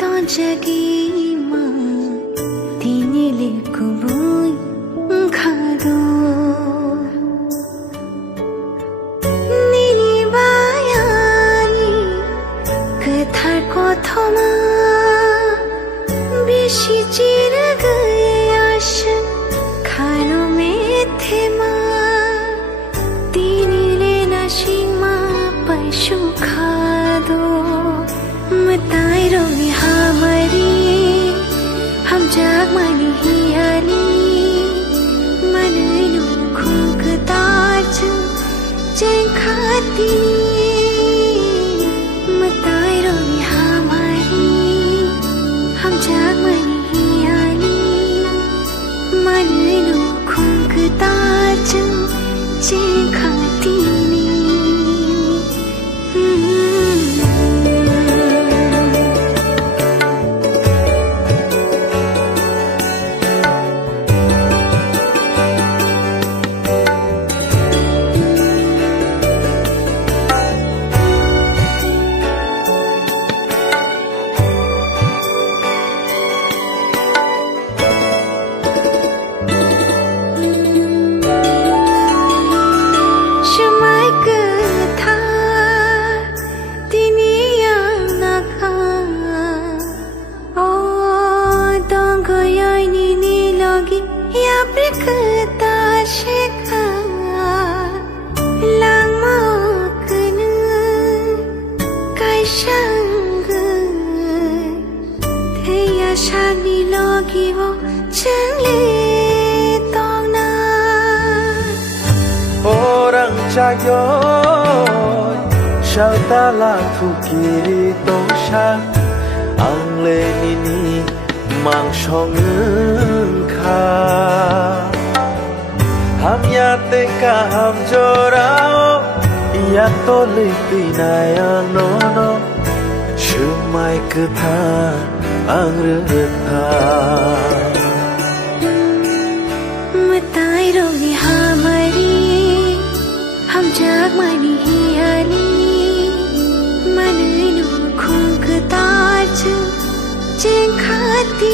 तो जगी माँ तिनीले कुबुई खादो निलिबायानी कथार कथमा बेसी चिर गए आशा खानो मेथेमा तिनीले नासिङमा पैसो खादो मताई रोगी हमारी हम जाग मानी हियाली मनैनो खुक ताज चैन खाती मताई रोगी हमारी हम जाग मानी हियाली मनैनो खुक ताज चैन खाती Shani logi wo changli tongna Orang chayoy Shauta la thukiri tosha Angle nini mang shong kha Ham ya te ka ham jorao Ya to lipi na ya no no Shumai ketha मताई रोगी हमारी हम जाग मानी हियाली मनैनो खुक ताज चैन खाती